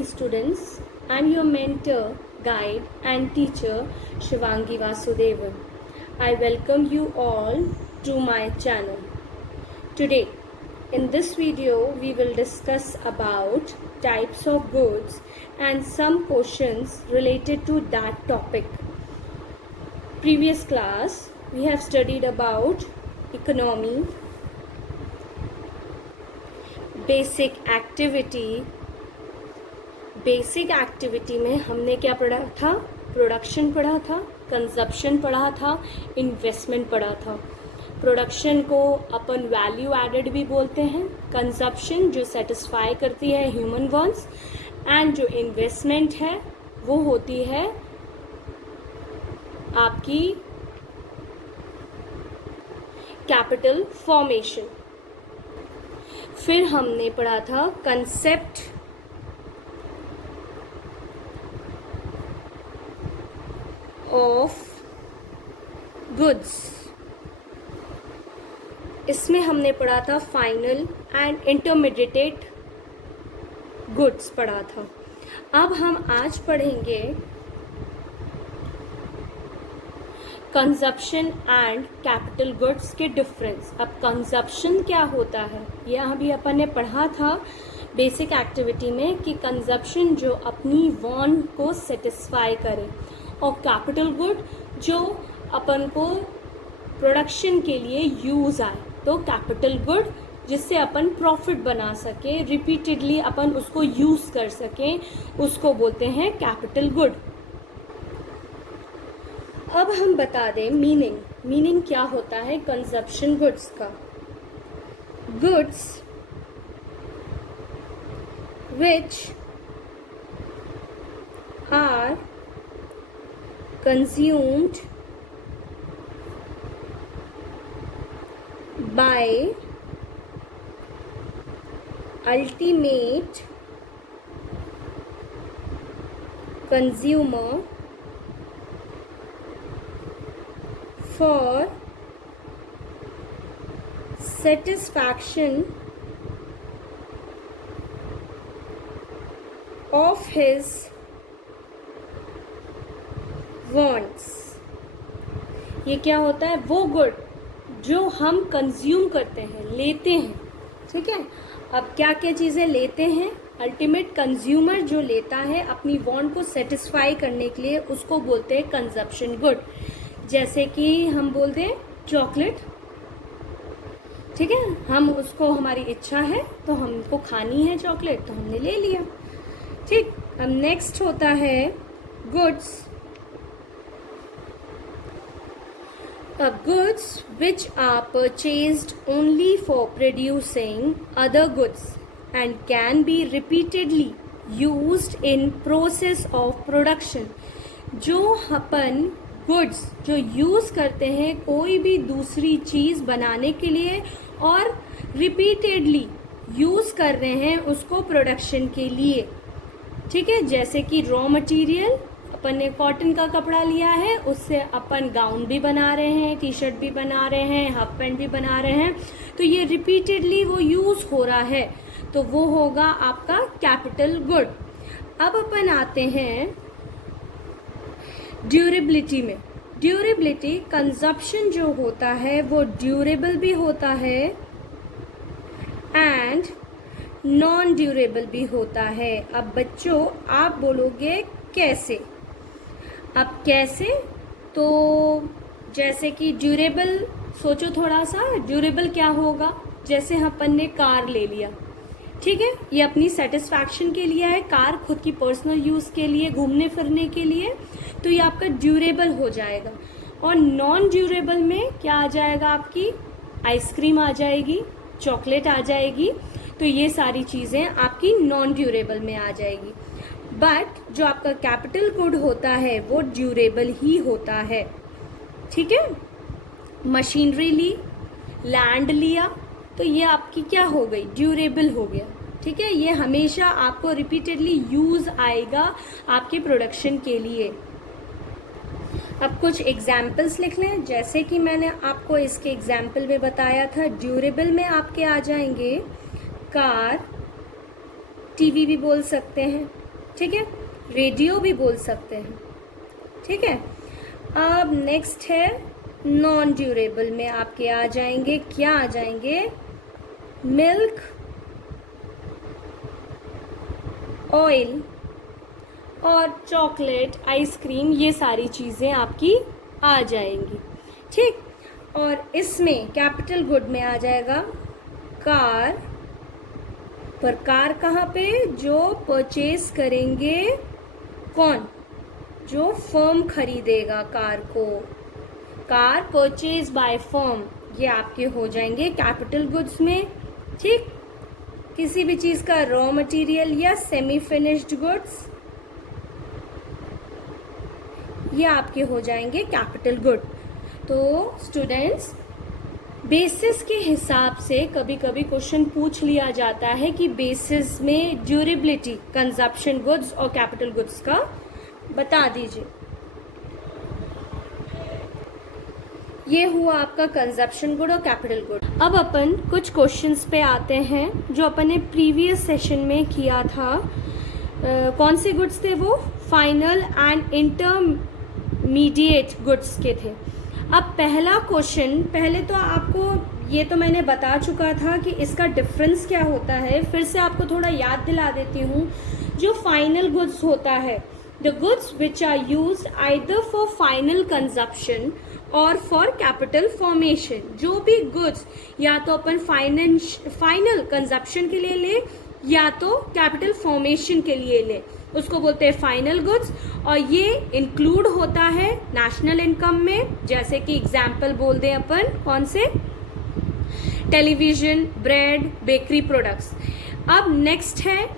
dear students. I'm your mentor, guide and teacher Shivangi Vasudevan. I welcome you all to my channel. Today, in this video, we will discuss about types of goods and some questions related to that topic. Previous class, we have studied about economy, basic activity में हमने क्या पढ़ा था? Production पढ़ा था, consumption पढ़ा था, investment पढ़ा था. प्रोडक्शन को अपन वैल्यू एडेड भी बोलते हैं, कंजप्शन जो सेटिस्फाई करती है ह्यूमन वांट्स, एंड जो इन्वेस्टमेंट है वो होती है आपकी कैपिटल फॉर्मेशन. फिर हमने पढ़ा था कंसेप्ट ऑफ गुड्स. इसमें हमने पढ़ा था फाइनल एंड इंटरमीडिएट गुड्स पढ़ा था. अब हम आज पढ़ेंगे कंजप्शन एंड कैपिटल गुड्स के डिफरेंस. अब कंजप्शन क्या होता है यह अभी अपन ने पढ़ा था बेसिक एक्टिविटी में कि कंजप्शन जो अपनी वांट को सेटिस्फाई करे, और कैपिटल गुड जो अपन को प्रोडक्शन के लिए यूज आए. तो कैपिटल गुड जिससे अपन प्रॉफिट बना सके, रिपीटेडली अपन उसको यूज कर सकें, उसको बोलते हैं कैपिटल गुड. अब हम बता दें मीनिंग क्या होता है कंजप्शन गुड्स का. Goods which are consumed by ultimate consumer for satisfaction of his wants. ये क्या होता है? वो गुड जो हम कंज्यूम करते हैं, लेते हैं. ठीक है. अब क्या क्या चीज़ें लेते हैं? अल्टीमेट कंज्यूमर जो लेता है अपनी वांट को सेटिस्फाई करने के लिए, उसको बोलते हैं कंजप्शन गुड. जैसे कि हम बोलते हैं चॉकलेट. ठीक है, हम उसको, हमारी इच्छा है तो हमको खानी है चॉकलेट, तो हमने ले लिया. ठीक. अब नेक्स्ट होता है गुड्स. अब goods which are purchased only for producing other goods and can be repeatedly used in process of production. जो अपन गुड्स जो यूज़ करते हैं कोई भी दूसरी चीज़ बनाने के लिए और रिपीटेडली यूज़ कर रहे हैं उसको प्रोडक्शन के लिए. ठीक है. जैसे कि रॉ मटेरियल अपन ने कॉटन का कपड़ा लिया है, उससे अपन गाउन भी बना रहे हैं, टी शर्ट भी बना रहे हैं, हाफ पैंट भी बना रहे हैं. तो ये रिपीटेडली वो यूज़ हो रहा है, तो वो होगा आपका कैपिटल गुड. अब अपन आते हैं ड्यूरेबिलिटी में. ड्यूरेबिलिटी, कंजप्शन जो होता है वो ड्यूरेबल भी होता है एंड नॉन ड्यूरेबल भी होता है. अब बच्चों आप बोलोगे कैसे? अब कैसे? तो जैसे कि ड्यूरेबल सोचो थोड़ा सा. ड्यूरेबल क्या होगा? जैसे अपन ने कार ले लिया. ठीक है, ये अपनी सेटिस्फैक्शन के लिए है, कार खुद की पर्सनल यूज़ के लिए, घूमने फिरने के लिए, तो ये आपका ड्यूरेबल हो जाएगा. और नॉन ड्यूरेबल में क्या आ जाएगा? आपकी आइसक्रीम आ जाएगी, चॉकलेट आ जाएगी. तो ये सारी चीज़ें आपकी नॉन ड्यूरेबल में आ जाएगी. बट जो आपका कैपिटल गुड होता है वो ड्यूरेबल ही होता है. ठीक है. मशीनरी ली, लैंड लिया, तो ये आपकी क्या हो गई? ड्यूरेबल हो गया. ठीक है. ये हमेशा आपको रिपीटेडली यूज आएगा आपके प्रोडक्शन के लिए. अब कुछ एग्जाम्पल्स लिख लें. जैसे कि मैंने आपको इसके एग्जाम्पल में बताया था, ड्यूरेबल में आपके आ जाएंगे कार, टीवी भी बोल सकते हैं. ठीक है, रेडियो भी बोल सकते हैं। ठीक है, अब नेक्स्ट है नॉन ड्यूरेबल में आपके आ जाएंगे, क्या आ जाएंगे, मिल्क, ऑयल और चॉकलेट, आइसक्रीम, ये सारी चीज़ें आपकी आ जाएंगी। ठीक, और इसमें कैपिटल गुड में आ जाएगा कार, पर कार कहाँ पे, जो परचेज करेंगे कौन, जो फर्म खरीदेगा कार को, कार परचेज बाय फर्म, ये आपके हो जाएंगे कैपिटल गुड्स में। ठीक, किसी भी चीज़ का रॉ मटेरियल या सेमी फिनिश्ड गुड्स, ये आपके हो जाएंगे कैपिटल गुड। तो स्टूडेंट्स, बेसिस के हिसाब से कभी कभी क्वेश्चन पूछ लिया जाता है कि बेसिस में ड्यूरेबिलिटी कंजप्शन गुड्स और कैपिटल गुड्स का बता दीजिए। ये हुआ आपका कंजप्शन गुड और कैपिटल गुड। अब अपन कुछ क्वेश्चंस पे आते हैं जो अपन ने प्रीवियस सेशन में किया था। कौन से गुड्स थे वो, फाइनल एंड इंटरमीडिएट गुड्स के थे। अब पहला क्वेश्चन, पहले तो आपको ये तो मैंने बता चुका था कि इसका डिफरेंस क्या होता है, फिर से आपको थोड़ा याद दिला देती हूँ। जो फाइनल गुड्स होता है, the goods which are used either for final consumption और फॉर कैपिटल फॉर्मेशन। जो भी गुड्स या तो अपन फाइनल कंजप्शन के लिए ले या तो कैपिटल फॉर्मेशन के लिए ले, उसको बोलते हैं फाइनल गुड्स। और ये इंक्लूड होता है नेशनल इनकम में, जैसे कि एग्जाम्पल बोल दें अपन कौन से, टेलीविजन, ब्रेड, बेकरी प्रोडक्ट्स। अब नेक्स्ट है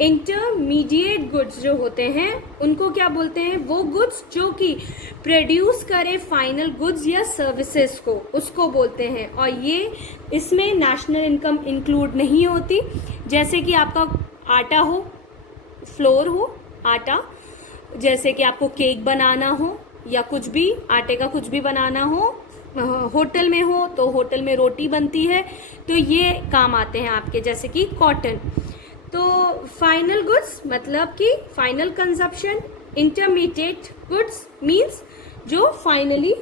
इंटरमीडिएट गुड्स जो होते हैं, उनको क्या बोलते हैं, वो गुड्स जो कि प्रोड्यूस करे फाइनल गुड्स या सर्विसेज को, उसको बोलते हैं। और ये इसमें नेशनल इनकम इंक्लूड नहीं होती। जैसे कि आपका आटा हो, फ्लोर हो, आटा, जैसे कि आपको केक बनाना हो या कुछ भी आटे का कुछ भी बनाना हो, होटल में हो तो होटल में रोटी बनती है, तो ये काम आते हैं आपके, जैसे कि कॉटन। तो फाइनल गुड्स मतलब कि final consumption, intermediate goods means जो फाइनली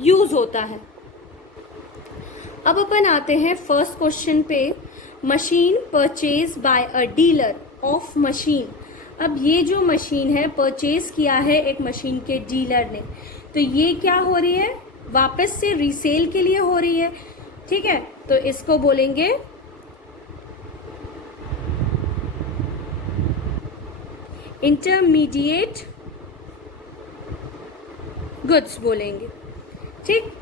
यूज होता है। अब अपन आते हैं फर्स्ट क्वेश्चन पे, machine purchase by a dealer of machine. अब ये जो मशीन है परचेज किया है एक मशीन के डीलर ने, तो ये क्या हो रही है, वापस से रीसेल के लिए हो रही है। ठीक है, तो इसको बोलेंगे इंटरमीडिएट गुड्स बोलेंगे। ठीक,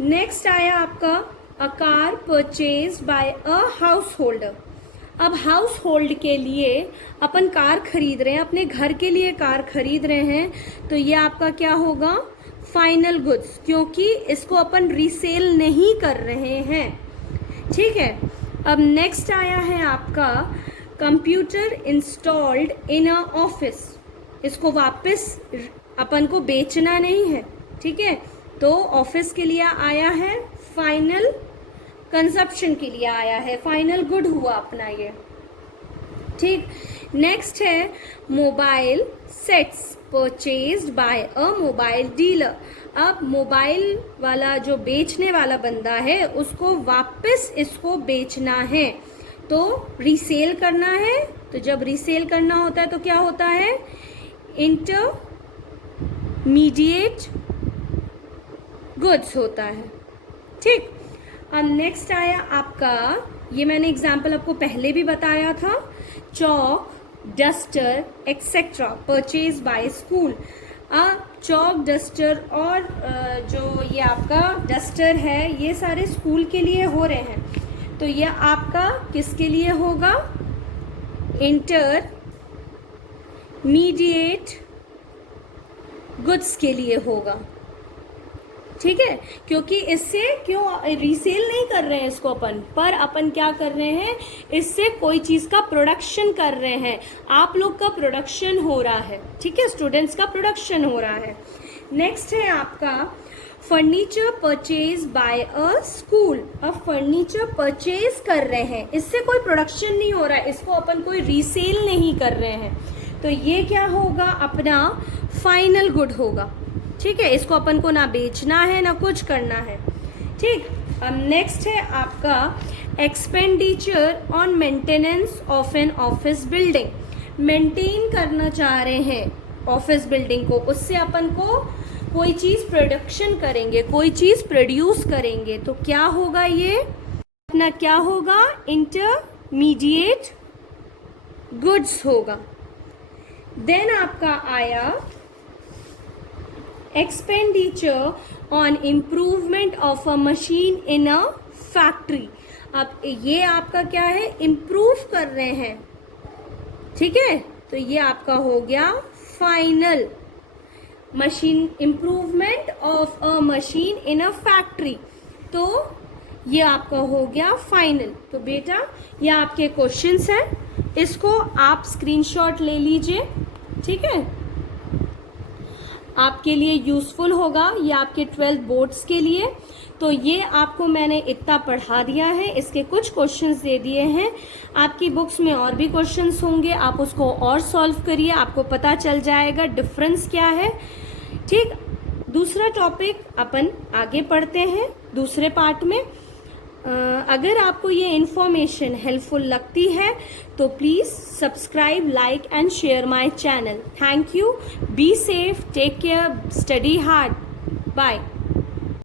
नेक्स्ट आया आपका a car purchase by a house holder. अब हाउस होल्ड के लिए अपन कार खरीद रहे हैं, अपने घर के लिए कार खरीद रहे हैं, तो ये आपका क्या होगा, फाइनल गुड्स, क्योंकि इसको अपन रीसेल नहीं कर रहे हैं। ठीक है, अब नेक्स्ट आया है आपका computer installed in a office. इसको वापस अपन को बेचना नहीं है, ठीक है, तो ऑफिस के लिए आया है, फाइनल कंजप्शन के लिए आया है, फाइनल गुड हुआ अपना ये। ठीक, नेक्स्ट है मोबाइल सेट्स परचेज्ड बाय अ मोबाइल डीलर। अब मोबाइल वाला जो बेचने वाला बंदा है उसको वापस इसको बेचना है, तो रीसेल करना है। तो जब रीसेल करना होता है तो क्या होता है, इंटरमीडिएट गुड्स होता है। ठीक, अब नेक्स्ट आया आपका, ये मैंने एग्जाम्पल आपको पहले भी बताया था, chalk, duster etcetera purchase by school. अब चॉक, डस्टर और जो ये आपका डस्टर है, ये सारे स्कूल के लिए हो रहे हैं, तो ये आपका किसके लिए होगा, इंटरमीडिएट गुड्स के लिए होगा। ठीक है, क्योंकि इससे क्यों रीसेल नहीं कर रहे हैं इसको अपन, पर अपन क्या कर रहे हैं, इससे कोई चीज का प्रोडक्शन कर रहे हैं, आप लोग का प्रोडक्शन हो रहा है। ठीक है, स्टूडेंट्स का प्रोडक्शन हो रहा है। नेक्स्ट है आपका furniture purchase by a school. अब फर्नीचर परचेज कर रहे हैं, इससे कोई प्रोडक्शन नहीं हो रहा है, इसको अपन कोई रीसेल नहीं कर रहे हैं, तो ये क्या होगा, अपना फाइनल गुड होगा। ठीक है, इसको अपन को ना बेचना है ना कुछ करना है। ठीक, अब नेक्स्ट है आपका expenditure on maintenance of an office building. Maintain करना चाह रहे हैं ऑफिस बिल्डिंग को, उससे अपन को कोई चीज़ प्रोडक्शन करेंगे, कोई चीज़ प्रोड्यूस करेंगे, तो क्या होगा, ये अपना क्या होगा, इंटरमीडिएट गुड्स होगा। देन आपका आया expenditure on improvement of a machine in a factory. अब ये आपका क्या है, इम्प्रूव कर रहे हैं। ठीक है, तो ये आपका हो गया final, machine improvement of a machine in a factory, तो ये आपका हो गया फाइनल। तो बेटा ये आपके क्वेश्चंस हैं, इसको आप स्क्रीनशॉट ले लीजिए। ठीक है, आपके लिए यूज़फुल होगा, ये आपके 12th बोर्ड्स के लिए। तो ये आपको मैंने इतना पढ़ा दिया है, इसके कुछ क्वेश्चंस दे दिए हैं। आपकी बुक्स में और भी क्वेश्चंस होंगे, आप उसको और सॉल्व करिए, आपको पता चल जाएगा डिफरेंस क्या है। ठीक, दूसरा टॉपिक अपन आगे पढ़ते हैं दूसरे पार्ट में। अगर आपको ये इन्फॉर्मेशन हेल्पफुल लगती है तो please subscribe, like and share my channel. Thank you, be safe, take care, study hard, bye.